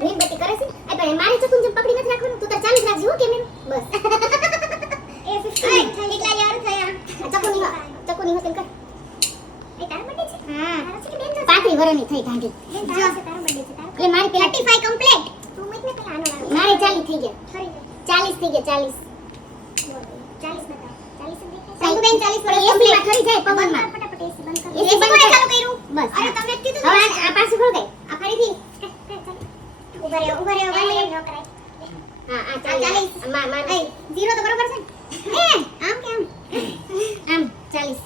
મીણબત્તી કરે છે એ પણ મારે ચકુન જેમ પકડી નથી રાખવાનું તું તાર ચાલુ જ રાખજો હો કેમેરો બસ એ 15 કેટલા યાર થયા ચકુની હોતન કર એ તાર બર્થડે છે હા તારો છે કે બેન પાટલી વરની થઈ ગાંડી બેન તારો છે તારો બર્થડે છે તારો એટલે મારી પેલા 35 કમ્પ્લીટ તું મત ને પેલા આનો મારે 40 થઈ ગયા 40 થઈ ગયા 40 બતાવ 40 દેખાય સાંગુ બેન 40 વર્ષ કમ્પ્લીટ કરી જાય પવનમાં ફટાફટ એસી બંધ કર એસી બંધ ચાલુ કર્યું બસ અરે તમે કીધું હવે આ પાછું ખોલ ગઈ આ ફરીથી ઉભા રહ્યો ન કરાય હા આ 40 માં એ 0 તો બરોબર છે એ આમ કેમ આમ 40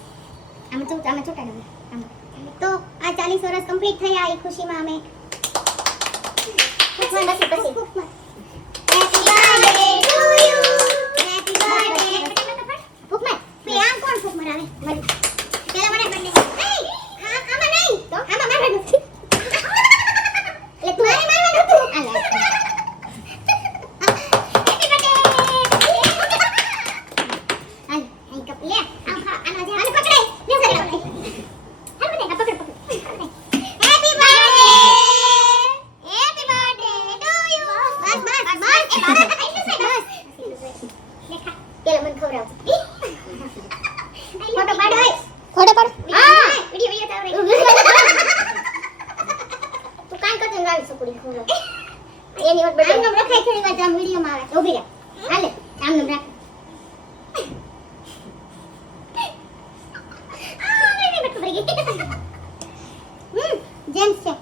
આમ છોટા આમ તો આ 40 વર્ષ કમ્પ્લીટ થયા એ ખુશીમાં અમે પછી happy birthday to you happy birthday ફૂકમાં પે આમ કોણ ફૂક મરાવે પેલા મને બર્થડે એ આમાં નહીં તો આમાં મારવાનું એટલે તું મારે મારવાનું હતું આલે હેપી બર્થડે આઈ કપ લે આમ ખા આના જે આને પકડે લે સરે હાલ મને આ પકડ હેપી બર્થડે ટુ યુ બસ લેખા પેલા મને ખવડાવ ફોટો પાડ હા વિડિયો તાવ રે તું કાઈ કરતો ગાડી સકુડી ખવડાવ એની વાત બડે આમ રખાય થોડી વાર આમ વિડિયો માં આવે ઊભી રહે હાલે આમ નમ રાખ મેને મત પડી ગઈ જેમ્સ છે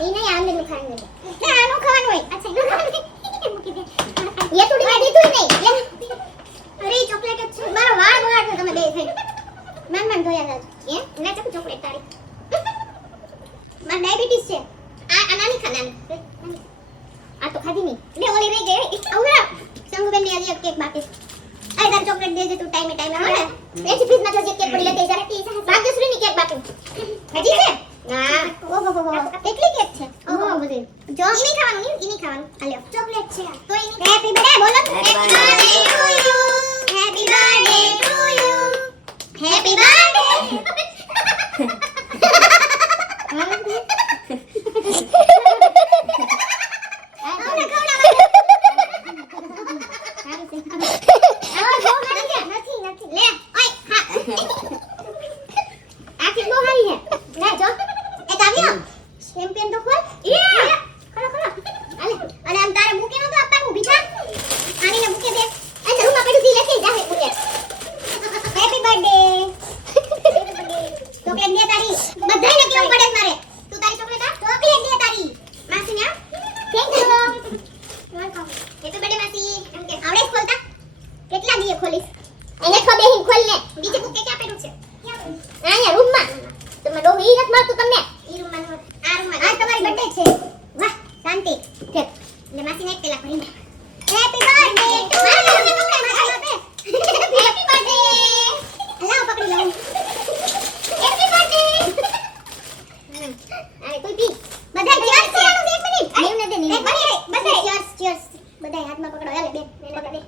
ये नहीं आने में खाने में ना आनो खाવાનું હોય अच्छा નો ખાવાનું મૂકી દે ये થોડી વાર દીધું નહીં અરે ચોકલેટ જ છે મારો વાળ બગાડો તમે બે થઈ મન ધોયા જાજો એ ના ચક ચોકલેટ તારી માર ડાયાબિટીસ છે આ નાની ખાનાની આ તો ખાધી નહીં લે ઓલી રહી ગઈ આવરા સંગુબેન ની આજે કેક બાકી આ તાર ચોકલેટ દેજે તું ટાઈમે મળે એથી ફીસ ના થશે કેક પડી લેતે જરા ભાગ્યશ્રી ની કેક બાકી હજી છે ના ઓહો કેટલી કેક છે ઓહો બધી જો ઈ નહીં ખાવાનું આલ્યો ચોકલેટ છે તો ઈ હેપી બર્થડે બોલો happy birthday to you happy birthday to you happy birthday champion તો ખોલ ખોલો આલે અને આમ તારે મૂકે નતો આપવાનું બીજા આનીને મૂકે દે આ રૂમમાં પડ્યું થી લેકે જાહે મૂકે હેપી બર્થડે ચોકલેટ દે તારી બધાયને કેવું પડે મારે તું તારી ચોકલેટ આ ચોકલેટ દે તારી માસી ને thank you welcome happy birthday માસી એમ કે આવડે ખોલતા કેટલા દીએ ખોલીશ એને ખો બેહીન ખોલ લે બીજે મૂકે ક્યાં પડ્યું છે અહીંયા રૂમમાં તમે ડો ઈ નત મારતું તમને ઈ રૂમમાં આ તમારી બર્થડે છે વાહ શાંતિ ઠીક લે માસીને એક પેલા કરી happy birthday to you happy birthday લાવ પકડી લો હેપી બર્થડે અરે કોઈ પી બધા ચીયર્સ કરવાનું એક મિનિટ નેવ ને દે ને બધા ચીયર્સ બધા હાથમાં પકડો હાલે બેન પકડ દે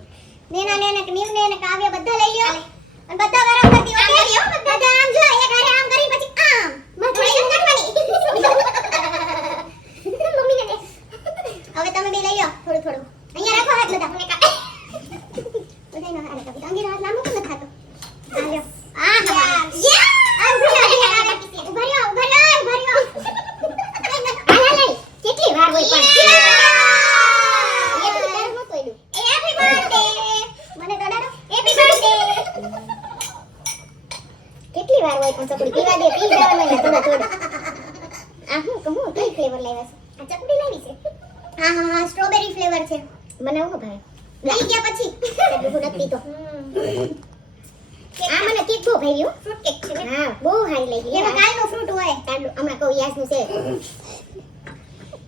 નેના નેવ ને કાવ્ય બધા લઈ લ્યો અને બધા વારા ફરતી ઓકે બધા આમ જો એક હારે આમ કરી પછી આમ થોડી કરવાની મમ્મીને દે હવે તમે બે લઈ લો થોડું અહીંયા રાખો હાથ બધા મને બધાનો હાથ કાપી અંગેનો હાથ લાંબો કેમ થાતો હાલ્યો આ ઉભા રહ્યો હાલ કેટલી વાર હોય પણ એ તો તાર નો તોડ્યું હેપી બર્થડે મને દડાડો હેપી બર્થડે કેટલી વાર હોય પણ ચકડી પીવા દે પી જવાનું ને થોડા આ હું કહું કઈ ફ્લેવર લાવ્યા છે આ ચકડી લાવી છે હા સ્ટ્રોબેરી ફ્લેવર છે બનાવવું ભાઈ લઈ ગયા પછી બધું નથી તો આ મને કેક બહુ ભાવ્યું ફ્રૂટ કેક છે હા બહુ હારી લાગી એમાં કાલનો ફ્રૂટ હોય કાલનો હમણાં કહું યાસનું છે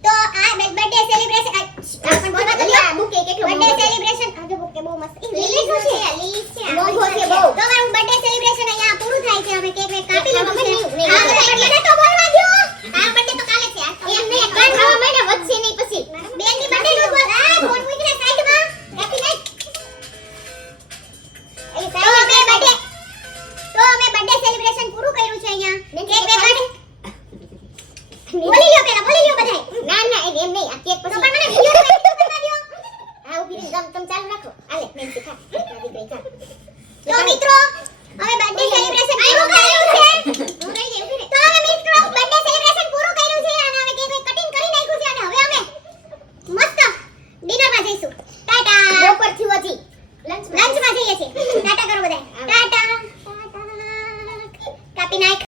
તો આ બર્થડે સેલિબ્રેશન આ પણ બોલવા તો આ બુકે કેટલો બર્થડે સેલિબ્રેશન આજે બુકે બહુ મસ્ત લીલી છે લોગો છે બહુ તો મારું બર્થડે સેલિબ્રેશન અહીંયા પૂરું થાય છે હવે કેક કાપી લીધું છે હા બર્થડે તો બોલવા દો આ બર્થડે તો કાલે છે એમ નહીં કાલ ખાવા માંડે વધશે નહીં પછી બેન ની બર્થડે નું બોલ આ ફોન મૂકીને સાઈડમાં હેપી નાઈટ અહીંયા કેક કેક વેક કાઢે. બોલી લ્યો પેલા, બોલી લ્યો બધાય. ના ના એમ નહીં આ કેક તો પછી પણ મને વિડિયો તો edit કરવા દ્યો. હા ઊભી રહી જાવ તમે ચાલુ રાખો આલે નેન્સી ખા મારી દીકરી ખા તો મિત્રો હવે બર્થડે સેલિબ્રેશન પૂરું કર્યું છે. હું રહી ગઈ ઊભી રહી. તો હવે મિત્રો બર્થડે સેલિબ્રેશન પૂરું કર્યું છે અને હવે કેક કટિંગ કરી નાખ્યું છે અને હવે અમે મસ્ત ડિનરમાં જઈશું.